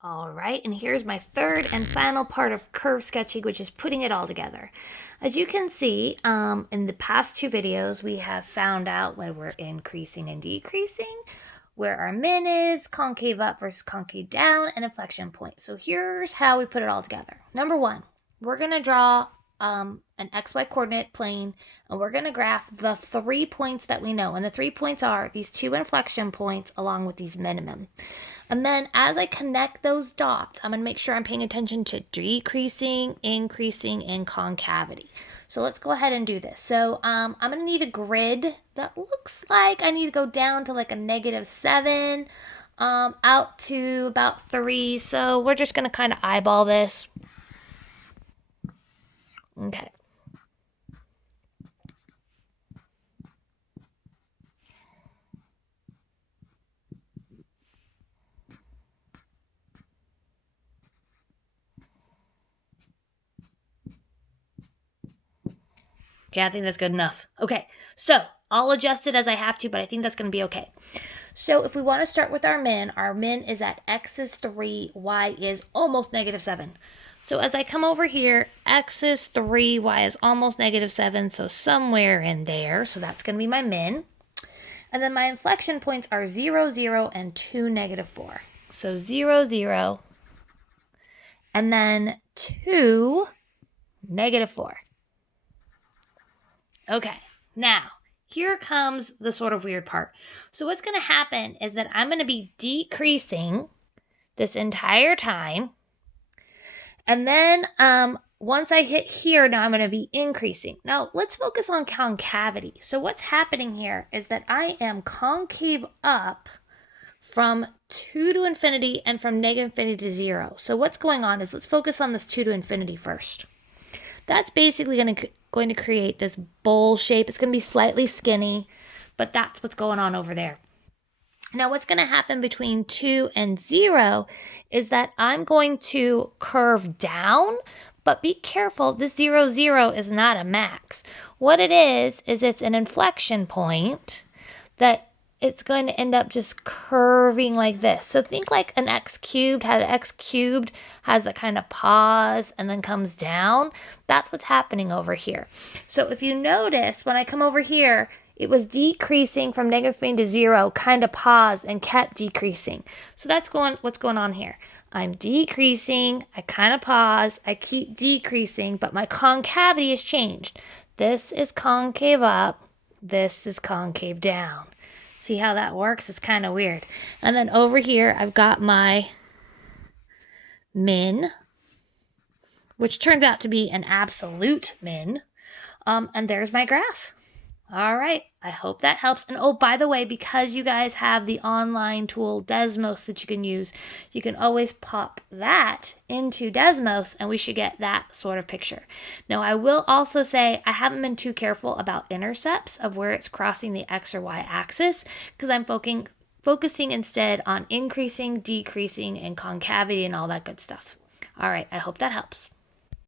All right, and here's my third and final part of curve sketching, which is putting it all together. As you can see, in the past two videos, we have found out when we're increasing and decreasing, where our min is, concave up versus concave down, and inflection point. So here's how we put it all together. Number one, we're going to draw an XY coordinate plane, and we're going to graph the 3 points that we know. And the 3 points are these 2 inflection points along with these minimum. And then as I connect those dots, I'm going to make sure I'm paying attention to decreasing, increasing, and concavity. So let's go ahead and do this. So I'm going to need a grid that looks like I need to go down to like a -7, out to about 3. So we're just going to kind of eyeball this. Okay. Okay, I think that's good enough. Okay, so I'll adjust it as I have to, but I think that's going to be okay. So if we want to start with our min is at x is 3, y is almost -7. So as I come over here, x is 3, y is almost -7, so somewhere in there. So that's going to be my min. And then my inflection points are 0, 0, and 2, -4. So 0, 0, and then 2, -4. Okay, now here comes the sort of weird part. So what's going to happen is that I'm going to be decreasing this entire time. And then once I hit here, now I'm going to be increasing. Now let's focus on concavity. So what's happening here is that I am concave up from 2 to infinity and from -infinity to 0. So what's going on is let's focus on this 2 to infinity first. That's basically going to create this bowl shape. It's going to be slightly skinny, but that's what's going on over there. Now, what's going to happen between 2 and 0 is that I'm going to curve down, but be careful, this 0, 0 is not a max. What it is it's an inflection point that it's going to end up just curving like this. So think like an x cubed, how the x cubed has a kind of pause and then comes down. That's what's happening over here. So if you notice, when I come over here, it was decreasing from -3 to 0, kind of paused and kept decreasing. So that's what's going on here. I'm decreasing, I kind of pause, I keep decreasing, but my concavity has changed. This is concave up, this is concave down. See how that works? It's kind of weird. And then over here, I've got my min, which turns out to be an absolute min. And there's my graph. All right, I hope that helps. And oh, by the way, because you guys have the online tool Desmos that you can use, you can always pop that into Desmos and we should get that sort of picture. Now, I will also say I haven't been too careful about intercepts of where it's crossing the X or Y axis because I'm focusing instead on increasing, decreasing, and concavity and all that good stuff. All right, I hope that helps.